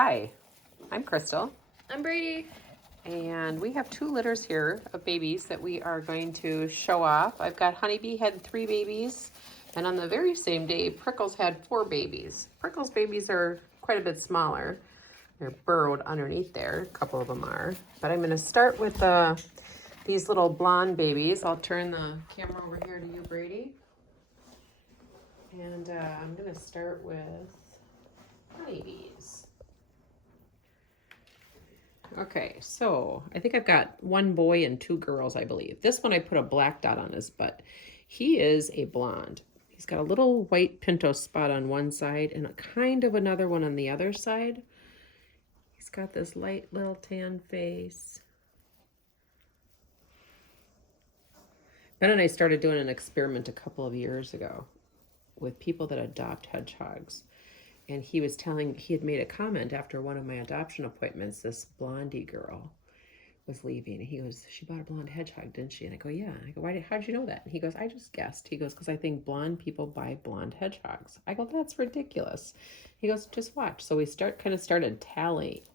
Hi, I'm Crystal, I'm Brady. and we have 2 litters here of babies that we are going to show off. I've got Honeybee had 3 babies, and on the very same day, Prickles had 4 babies. Prickles' babies are quite a bit smaller. They're burrowed underneath there, a couple of them are. But I'm going to start with these little blonde babies. I'll turn the camera over here to you, Brady. And I'm going to start with honeybees. Okay, so I think I've got 1 boy and 2 girls, I believe. This one I put a black dot on his butt. He is a blonde. He's got a little white pinto spot on one side and a kind of another one on the other side. He's got this light little tan face. Ben and I started doing an experiment a couple of years ago with people that adopt hedgehogs. And he had made a comment after one of my adoption appointments. This blondie girl was leaving. He goes, she bought a blonde hedgehog, didn't she? And I go, yeah. I go, how'd you know that? And he goes, I just guessed. He goes, because I think blonde people buy blonde hedgehogs. I go, that's ridiculous. He goes, just watch. So we started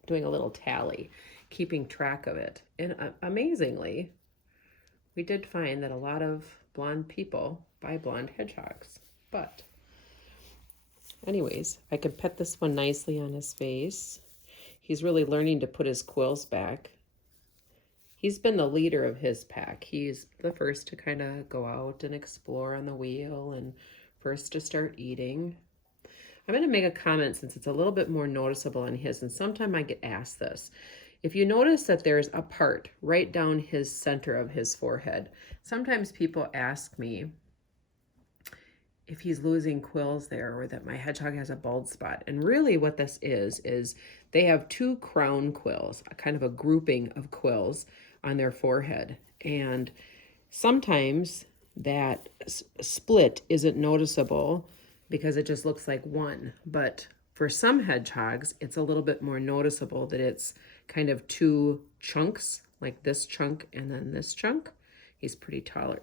doing a little tally, keeping track of it. And amazingly, we did find that a lot of blonde people buy blonde hedgehogs. But anyways, I could pet this one nicely on his face. He's really learning to put his quills back. He's been the leader of his pack. He's the first to kind of go out and explore on the wheel and first to start eating. I'm going to make a comment since it's a little bit more noticeable on his, and sometimes I get asked this. If you notice that there's a part right down his center of his forehead, sometimes people ask me if he's losing quills there or that my hedgehog has a bald spot. And really what this is they have 2 crown quills, a kind of a grouping of quills on their forehead. And sometimes that split isn't noticeable because it just looks like one. But for some hedgehogs, it's a little bit more noticeable that it's kind of 2 chunks, like this chunk and then this chunk. He's pretty tolerant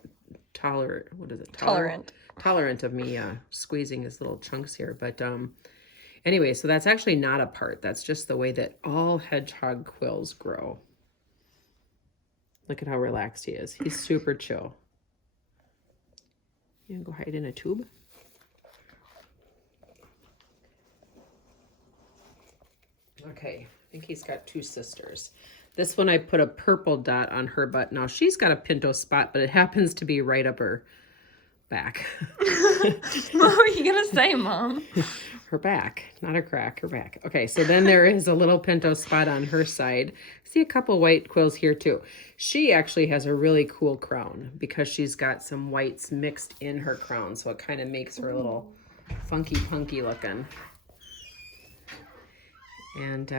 of me squeezing his little chunks here. But anyway, so that's actually not a part. That's just the way that all hedgehog quills grow. Look at how relaxed he is. He's super chill. You gonna go hide in a tube? Okay, I think he's got 2 sisters. This one I put a purple dot on her butt. Now she's got a pinto spot, but it happens to be right up her back. What were you gonna say, Mom? Her back, not her crack, her back. Okay, so then there is a little pinto spot on her side. See a couple white quills here too. She actually has a really cool crown because she's got some whites mixed in her crown, so it kind of makes her a little funky punky looking. And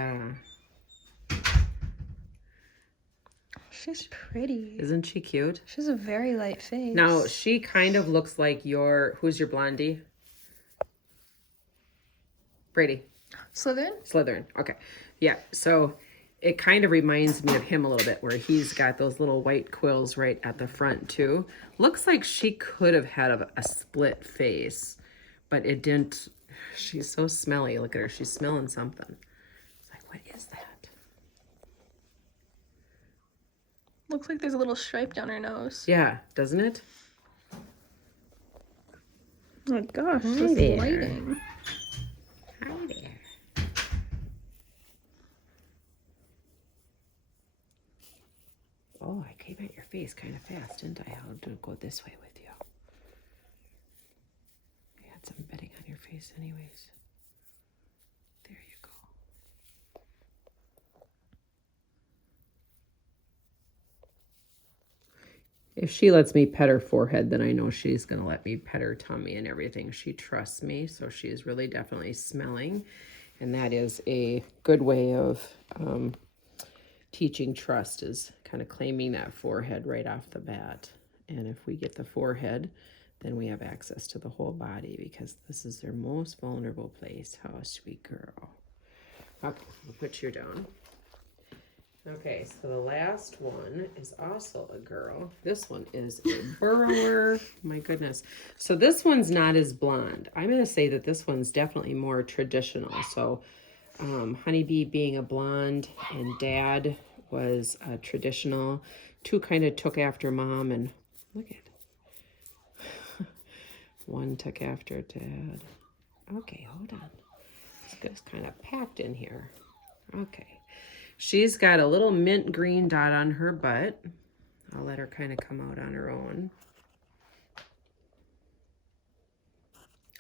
She's pretty. isn't she cute? She has a very light face. Now, she kind of looks like who's your blondie? Brady. Slytherin. Okay. Yeah. So it kind of reminds me of him a little bit where he's got those little white quills right at the front too. Looks like she could have had a split face, but it didn't. She's so smelly. Look at her. She's smelling something. It's like, what is that? Looks like there's a little stripe down her nose. Yeah. Doesn't it? Oh my gosh. Hi This there. lighting. Hi there. Oh, I came at your face kind of fast, didn't I? I'll go this way with you. I had some bedding on your face anyways. There you go. If she lets me pet her forehead, then I know she's going to let me pet her tummy and everything. She trusts me, so she's really definitely smelling. And that is a good way of teaching trust, is kind of claiming that forehead right off the bat. And if we get the forehead, then we have access to the whole body because this is their most vulnerable place. How a sweet girl. Okay, I'll put you down. Okay, so the last one is also a girl. This one is a burrower. My goodness. So this one's not as blonde. I'm going to say that this one's definitely more traditional. So Honeybee being a blonde, and Dad was a traditional. Two kind of took after Mom, and look at one took after Dad. Okay, hold on. This guy's kind of packed in here. Okay. She's got a little mint green dot on her butt. I'll let her kind of come out on her own.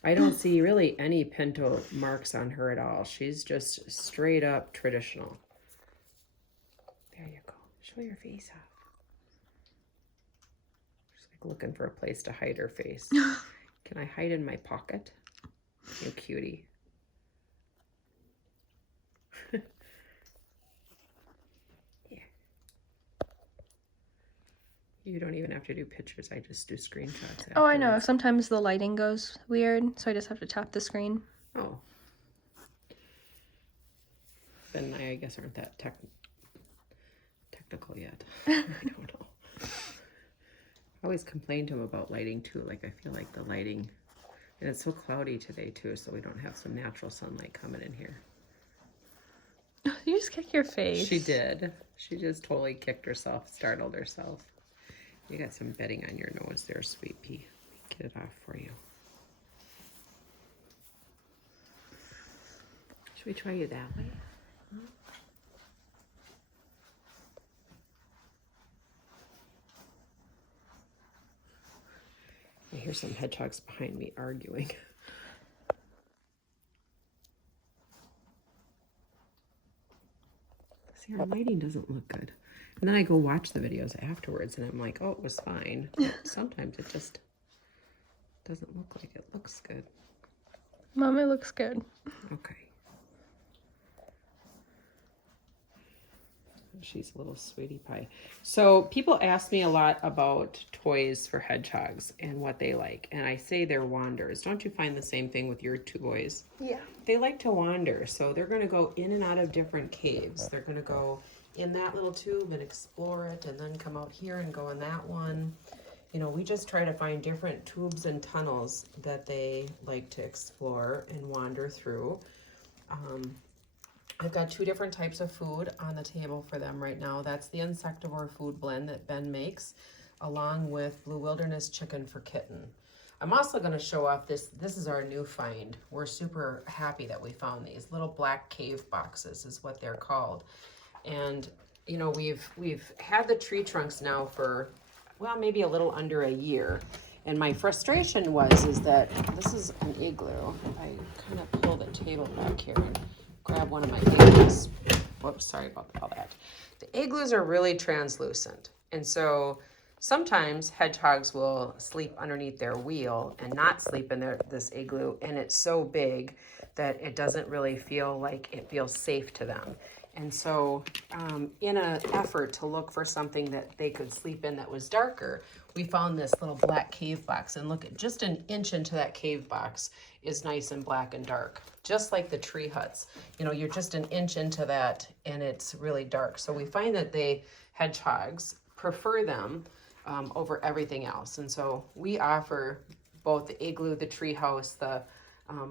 I don't see really any pinto marks on her at all. She's just straight up traditional. There you go. Show your face off. She's like looking for a place to hide her face. Can I hide in my pocket? You cutie. Yeah. You don't even have to do pictures. I just do screenshots. Afterwards. Oh, I know. Sometimes the lighting goes weird, so I just have to tap the screen. Oh. Ben and I guess, aren't that technical yet. I don't know. I always complain to him about lighting too. Like, I feel like the lighting, and it's so cloudy today too, so we don't have some natural sunlight coming in here. You just kicked your face. She did. She just totally kicked herself, startled herself. You got some bedding on your nose there, sweet pea. Get it off for you. Should we try you that way? I hear some hedgehogs behind me arguing. See, our lighting doesn't look good. And then I go watch the videos afterwards and I'm like, oh, it was fine. Sometimes it just doesn't look like it looks good. Mom, it looks good. Okay. She's a little sweetie pie. So people ask me a lot about toys for hedgehogs and what they like. And I say they're wanderers. Don't you find the same thing with your two boys? Yeah. They like to wander. So they're going to go in and out of different caves. They're going to go in that little tube and explore it, and then come out here and go in that one. You know, we just try to find different tubes and tunnels that they like to explore and wander through. I've got 2 different types of food on the table for them right now. That's the insectivore food blend that Ben makes, along with Blue Wilderness chicken for kitten. I'm also going to show off this. This is our new find. We're super happy that we found these little black cave boxes is what they're called. And you know, we've had the tree trunks now for, well, maybe a little under a year. And my frustration is that this is an igloo. I kind of pull the table back here and grab one of my igloos. Whoops, sorry about all that. The igloos are really translucent. And so sometimes hedgehogs will sleep underneath their wheel and not sleep in this igloo. And it's so big that it doesn't really feel like it feels safe to them. And so in an effort to look for something that they could sleep in that was darker, we found this little black cave box. And look, at just an inch into that cave box is nice and black and dark, just like the tree huts. You know, you're just an inch into that and it's really dark. So we find that hedgehogs prefer them over everything else. And so we offer both the igloo, the tree house, the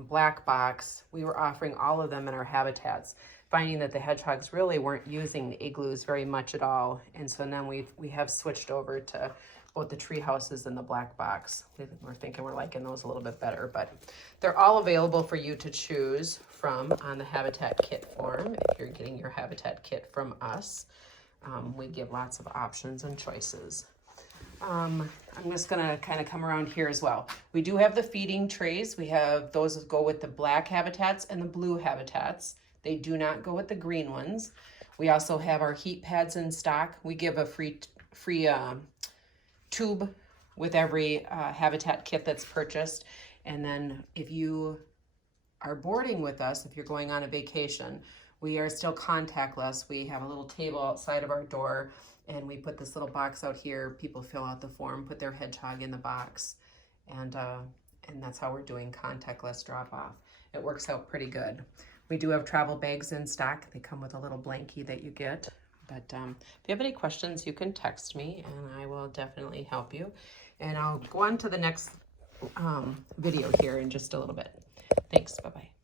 black box. We were offering all of them in our habitats, finding that the hedgehogs really weren't using the igloos very much at all. And so then we have switched over to both the tree houses and the black box. We're thinking we're liking those a little bit better, but they're all available for you to choose from on the Habitat Kit form. If you're getting your Habitat Kit from us, we give lots of options and choices. I'm just gonna kind of come around here as well. We do have the feeding trays. We have those that go with the black habitats and the blue habitats. They do not go with the green ones. We also have our heat pads in stock. We give a free tube with every habitat kit that's purchased. And then if you are boarding with us, if you're going on a vacation, we are still contactless. We have a little table outside of our door and we put this little box out here. People fill out the form, put their hedgehog in the box, and that's how we're doing contactless drop off. It works out pretty good. We do have travel bags in stock. They come with a little blankie that you get. But if you have any questions, you can text me and I will definitely help you. And I'll go on to the next video here in just a little bit. Thanks, bye-bye.